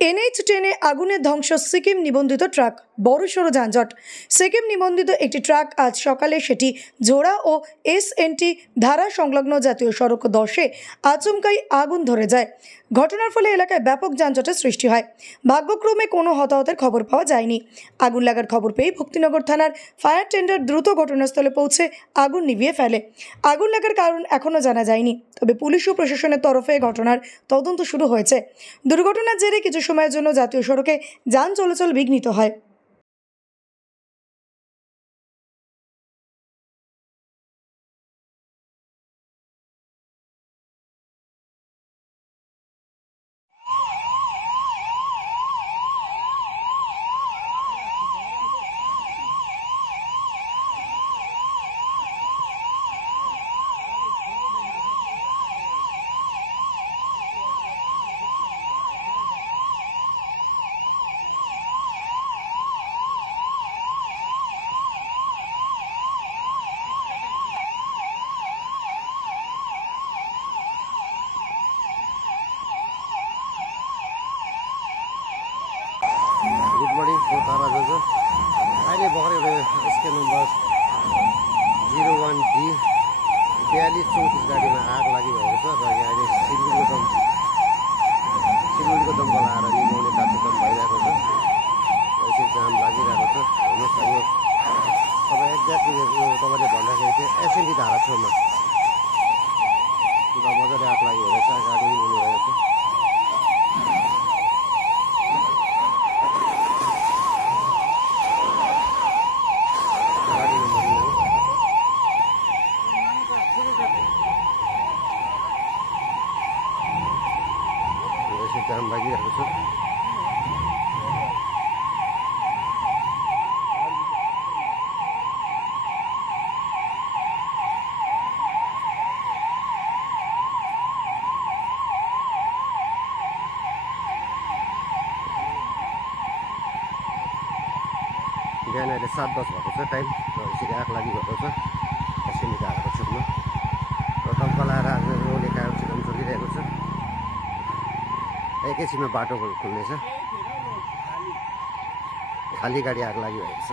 NH10 আগুনে ধ্বংস সিকিম নিবন্ধিত ট্রাক, বড়সড় যানজট। সিকিম নিবন্ধিত একটি ট্রাক আজ সকালে সেটি জোড়া ও SNT ধারা সংলগ্ন জাতীয় সড়ক 10-এ আচমকাই আগুন ধরে যায়। ঘটনার ফলে এলাকায় ব্যাপক যানজটের সৃষ্টি হয়। ভাগ্যক্রমে কোনো হতাহতের খবর পাওয়া যায়নি। আগুন লাগার খবর পেয়ে ভক্তিনগর থানার ফায়ার টেন্ডার দ্রুত ঘটনাস্থলে পৌঁছে আগুন নিভিয়ে ফেলে। আগুন লাগার কারণ এখনও জানা যায়নি, তবে পুলিশ ও প্রশাসনের তরফে ঘটনার তদন্ত শুরু হয়েছে। দুর্ঘটনার জেরে কিছু সময়ের জন্য জাতীয় সড়কে যান চলাচল বিঘ্নিত হয়। गुड मर्निङ तारा दाजु। अहिले भर्खर एउटा SK नम्बर 01D 4234 गाडीमा आग लागिरहेको छ र यहाँ अहिले सिलगढीको दमकल आएर निभाउने कार्यक्रम भइरहेको छ। यसरी जाम लागिरहेको छ। हेर्नुहोस् अब एक्ज्याक्टली तपाईँले भन्दाखेरि चाहिँ SNT धारा छेउमा मजाले आग लागिरहेको छ। गाडी निभाइरहेको छ। जाम लागिरहेको छ। बिहान अहिले 7:10 भएको छ टाइम र यसरी आग लागिरहेको छ SNT धाराको छेउमा र दमकल आएर रोले काम चलिरहेको छ। एकैछिनमा बाटो खुल्नेछ। खाली गाडी आग लागिरहेको छ।